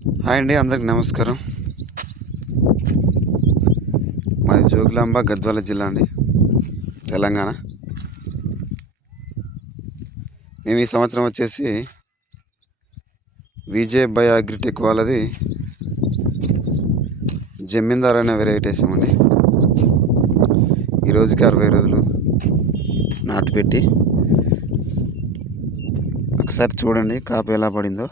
Hi అండి అందరికి నమస్కారం. మాది జోగులాంబ గద్వాల జిల్లా అండి తెలంగాణ. మేము ఈ సంవత్సరం వచ్చేసి విజయ్ బై అగ్రిటెక్ వాళ్ళది జమీందార్ అనే వెరైటీ వేసామండి. ఈ రోజుకి అరవై రోజులు నాటు పెట్టి ఒకసారి చూడండి కాపు ఎలా పడిందో.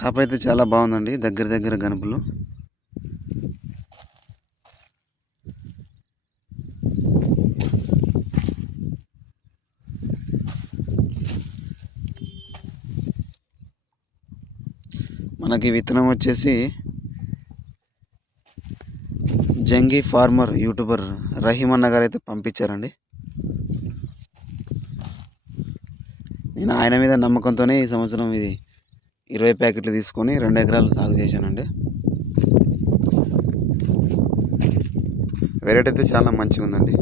కాప అయితే చాలా బాగుందండి దగ్గర దగ్గర గనుపులు. మనకి విత్తనం వచ్చేసి జంగీ ఫార్మర్ యూట్యూబర్ రహీమ్ అన్న గారు అయితే పంపించారండి. నేను ఆయన మీద నమ్మకంతోనే ఈ సంవత్సరం ఇది ఇరవై ప్యాకెట్లు తీసుకొని రెండు ఎకరాలు సాగు చేశానండి. వెరైటీ అయితే చాలా మంచిగా ఉందండి.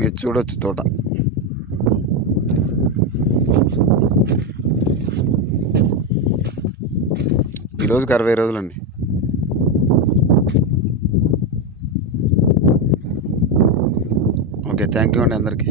మీరు చూడొచ్చు తోట. ఈరోజుకి అరవై రోజులండి. ఓకే థ్యాంక్ యూ అండి అందరికీ.